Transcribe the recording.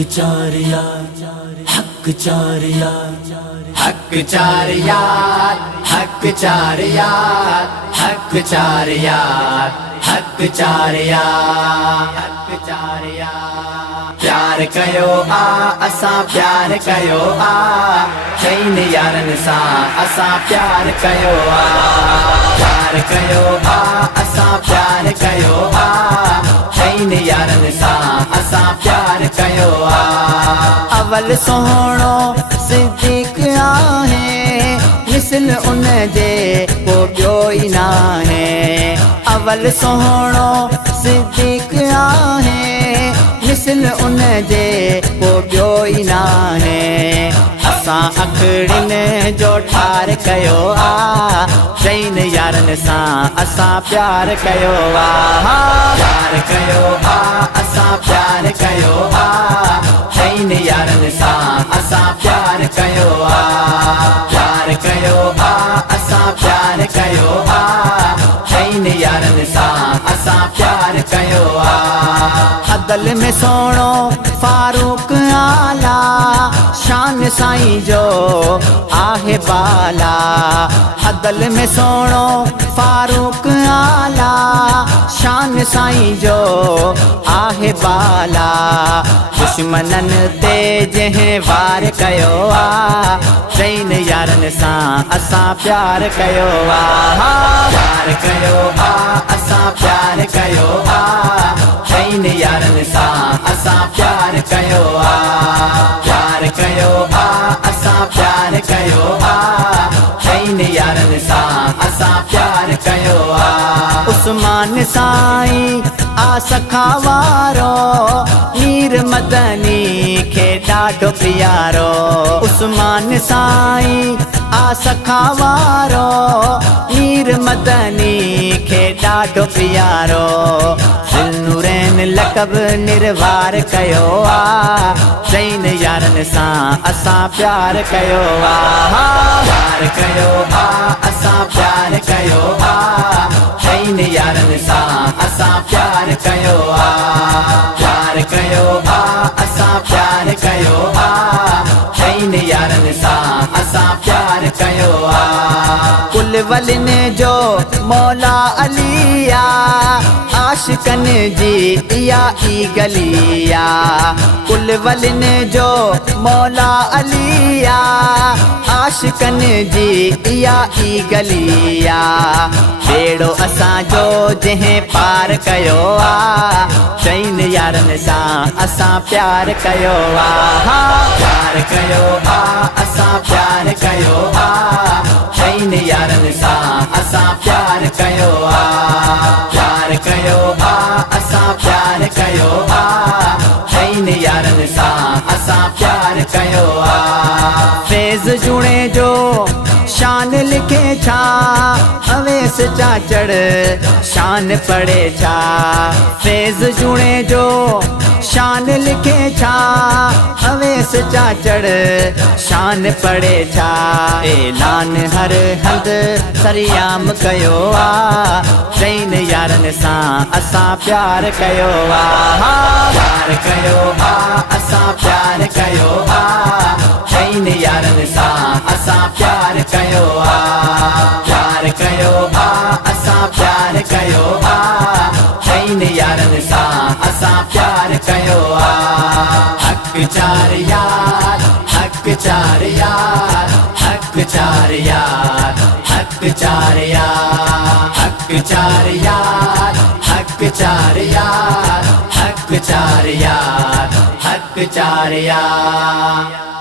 चार यार, हक चार यार, हक चार यार, हक चार यार, हक चार यार, हक चार यार, हक चार यार। प्यार कयो असा प्यार कयो चईन यारन सा असा प्यार कयो प्यार कयो असा प्यार कयो चईन यारन सा असा प्यार कयो अवल सोहणो सिद्दीक आहे मिसल उन जे को ॿियो ई नाहे अवल सोहणो सिद्दीक आहे मिसल उन जे को ॿियो ई नाहे असां अखड़ियुनि जो ठार कयो चईन यारन सां असां प्यार कयो प्यार कयो असां प्यार कयो चईन यारन सां असां प्यार कयो प्यार कयो असां प्यार कयो चईन यारन सां असां प्यार कयो अदल में सोणो फारूक आला शान साईं जो आहे बाला अदल में सोणो फारूक आला शान साईं जो आहे बाला दुश्मनन ते जंहिं वार कयो चईन यारन सां असां प्यार कयो प्यार कयो असां प्यार कयो चईन यारन सां असां प्यार कयो प्यार कयो असां प्यार कयो चईन यारन सां असां प्यार कयो उस्मान साईं सखा वारो मीर मदनी खे ॾाढो प्यारो उस्मान साईं सखा वारो मीर मदनी खे ॾाढो प्यारो ज़ुल्नूरैन लक़ब निर्वार कयो चईन यारन सां असां प्यार कयो प्यार कयो असां प्यार कयो चईन यारन सां असां प्यार कयो प्यार कयो असां प्यार कयो चईन यारन सां असां प्यार कयो कुल वलिन जो मौला अलिया आशिकन जी इया ई गलिया कुल वलिन जो मौला अलिया आशिकन जी इया ई गलिया बेड़ो असांजो जंहिं पार कयो चईन यारन सां असां प्यार कयो प्यार कयो असां प्यार कयो चईन यारन सां असां प्यार कयो प्यार कयो असां प्यार कयो चईन यारन सां असां प्यार कयो फैज़ जुणे जो शान लिखे छा अवेस चाचड़ शान पढ़े छा फैज़ जुणे जो शान लिखे छा अवेस चाचड़ शान पढ़े छा ऐलान हर हंध सरियाम कयो चईन यारन सां असां प्यार कयो प्यार कयो असां प्यार कयो चईन यारन सां असां प्यार कयो प्यार कयो असां प्यार कयो चईन यारन सां असां प्यार कयो हक चार यार हक चार यार हक चार यार हक चार यार हक चार यार हक चार यार हक चार यार हक चार यार